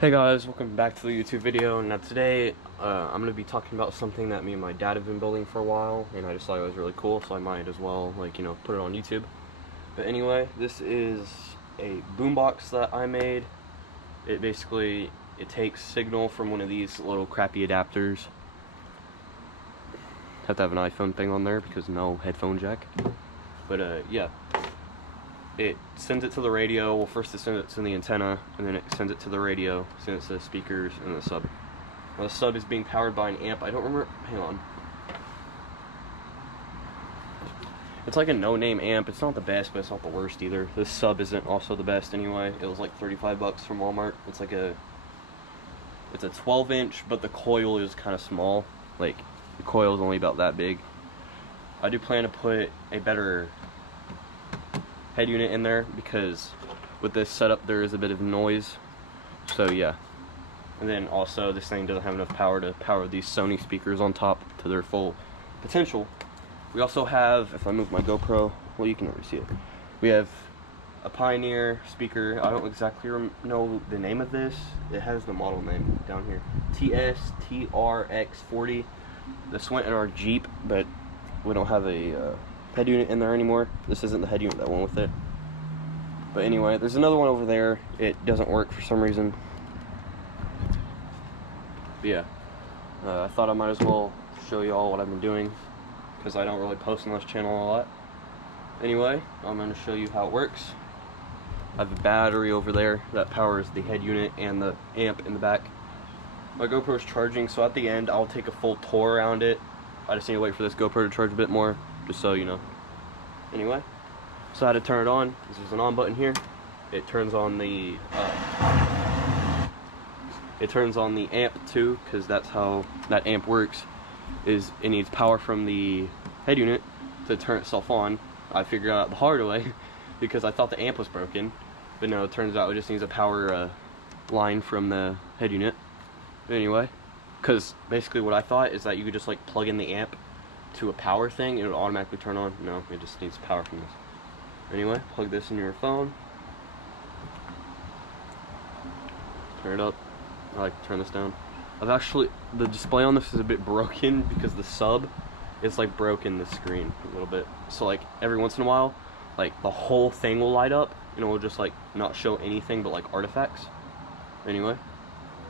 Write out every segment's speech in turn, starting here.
Hey guys, welcome back to the YouTube video. Now today, I'm going to be talking about something that me and my dad have been building for a while, and I just thought it was really cool, so I might as well, put it on YouTube. But anyway, this is a boombox that I made. It takes signal from one of these little crappy adapters. Have to have an iPhone thing on there because no headphone jack. But yeah. It sends it to the radio. Well, first it sends it to the antenna, and then it sends it to the radio, sends it to the speakers, and the sub. Now, the sub is being powered by an amp. I don't remember. Hang on. It's like a no-name amp. It's not the best, but it's not the worst either. This sub isn't also the best anyway. It was like 35 bucks from Walmart. It's a 12-inch, but the coil is kind of small. Like, the coil is only about that big. I do plan to put a better head unit in there because with this setup there is a bit of noise, so yeah. And then also this thing doesn't have enough power to power these Sony speakers on top to their full potential. We also have, if I move my GoPro, well, you can already see it, we have a Pioneer speaker. I don't exactly know the name of this. It has the model name down here, TS-TRX40. This went in our Jeep, but we don't have a head unit in there anymore. This isn't the head unit that went with it. But anyway, there's another one over there. It doesn't work for some reason. But yeah, I thought I might as well show you all what I've been doing because I don't really post on this channel a lot. Anyway, I'm going to show you how it works. I have a battery over there that powers the head unit and the amp in the back. My GoPro is charging, so at the end I'll take a full tour around it. I just need to wait for this GoPro to charge a bit more, just so you know. Anyway, so I had to turn it on. There's an on button here. It turns on the amp too, because that's how that amp works. Is it needs power from the head unit to turn itself on. I figured out the hard way because I thought the amp was broken, but no, it turns out it just needs a power line from the head unit. Anyway, because basically what I thought is that you could just like plug in the amp to a power thing and it would automatically turn on. No, it just needs power from this. Anyway, plug this in your phone. Turn it up. I like to turn this down. The display on this is a bit broken because the sub is like broken the screen a little bit. So like every once in a while, like the whole thing will light up and it will just like not show anything but like artifacts. Anyway.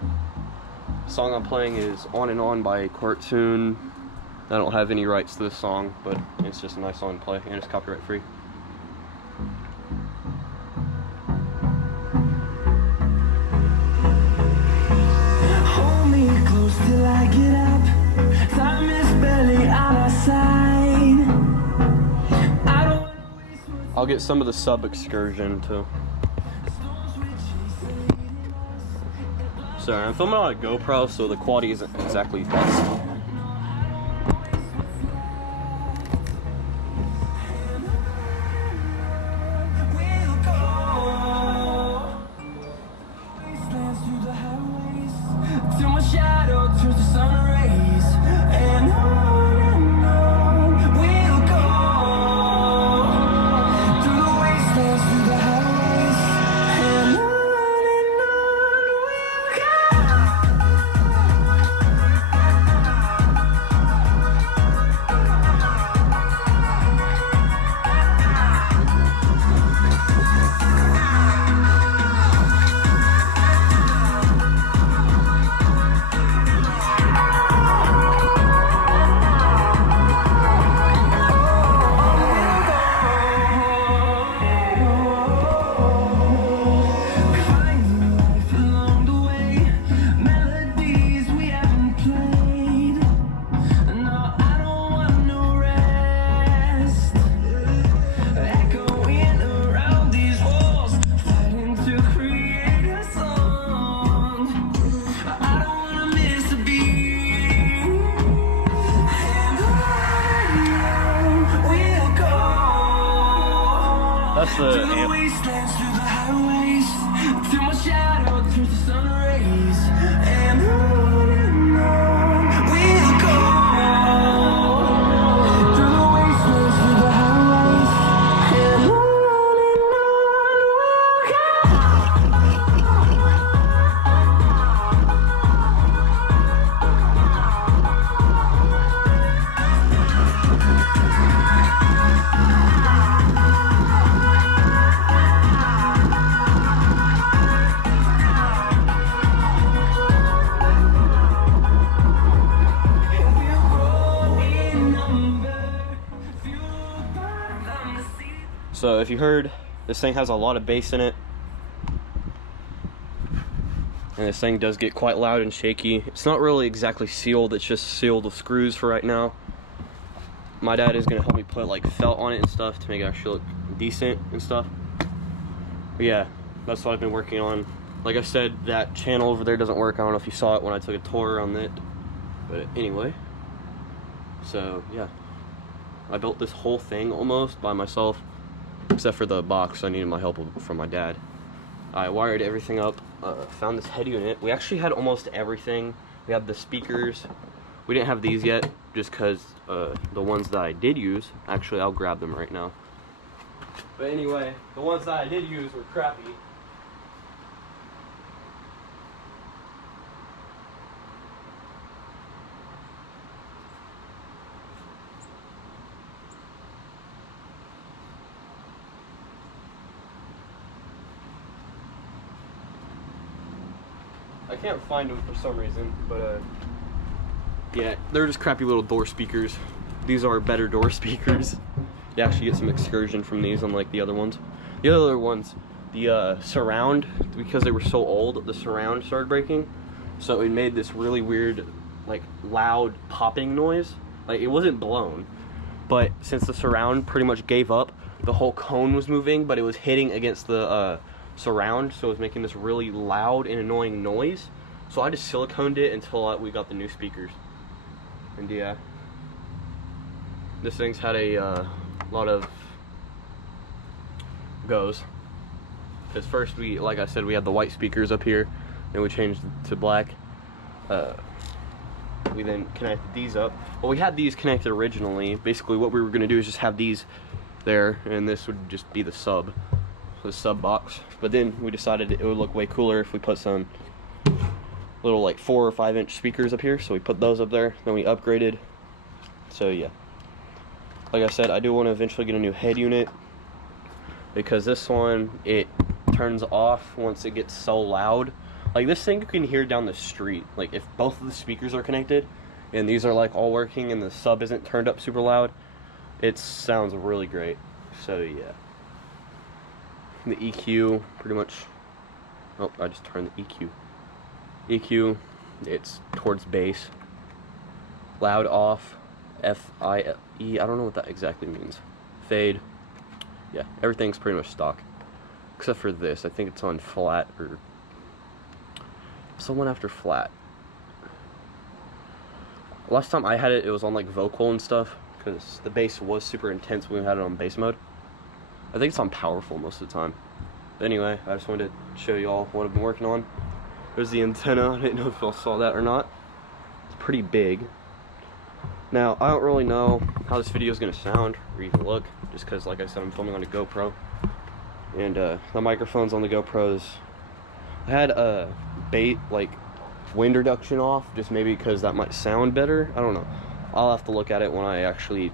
The song I'm playing is On and On by Cartoon. I don't have any rights to this song, but it's just a nice song to play, and it's copyright free. Hold me close till I get up. Time is barely on our side. I don't wanna waste what's I'll get some of the sub excursion too. Sorry, I'm filming on a GoPro, so the quality isn't exactly best. till my shadow turns to sun rays, and on we'll go through the wastelands, through the highways, and on we'll go. So if you heard, this thing has a lot of bass in it. And this thing does get quite loud and shaky. It's not really exactly sealed, it's just sealed with screws for right now. My dad is gonna help me put like felt on it and stuff to make it actually look decent and stuff. But yeah, that's what I've been working on. Like I said, that channel over there doesn't work. I don't know if you saw it when I took a tour on it. But anyway, so yeah. I built this whole thing almost by myself, except for the box. I needed my help from my dad. I wired everything up, found this head unit. We actually had almost everything. We had the speakers. We didn't have these yet, just because the ones that I did use, actually I'll grab them right now. But anyway, the ones that I did use were crappy. I can't find them for some reason, but yeah, they're just crappy little door speakers. These are better door speakers. You actually get some excursion from these, unlike the other ones. The other ones, the surround, because they were so old, the surround started breaking. So it made this really weird, like loud popping noise. Like it wasn't blown, but since the surround pretty much gave up, the whole cone was moving, but it was hitting against the surround, so it was making this really loud and annoying noise. So I just siliconed it until we got the new speakers. And yeah, this thing's had a lot of goes. Because first we, like I said, we had the white speakers up here, then we changed to black. We then connected these up. Well, we had these connected originally. Basically what we were going to do is just have these there, and this would just be the sub box. But then we decided it would look way cooler if we put some little like 4 or 5 inch speakers up here, so we put those up there. Then we upgraded. So yeah, like I said, I do want to eventually get a new head unit, because this one, it turns off once it gets so loud. Like this thing you can hear down the street. Like if both of the speakers are connected and these are like all working and the sub isn't turned up super loud, it sounds really great. So yeah, the EQ pretty much, oh, I just turned the EQ, it's towards bass. Loud off, F-I-E, I don't know what that exactly means. Fade, yeah, everything's pretty much stock, except for this. I think it's on flat, or someone after flat. Last time I had it, it was on like vocal and stuff, because the bass was super intense when we had it on bass mode. I think it's on powerful most of the time. But anyway, I just wanted to show y'all what I've been working on. There's the antenna. I didn't know if y'all saw that or not. It's pretty big. Now, I don't really know how this video is going to sound or even look, just because, like I said, I'm filming on a GoPro. And the microphones on the GoPros, I had a wind reduction off, just maybe because that might sound better. I don't know. I'll have to look at it when I actually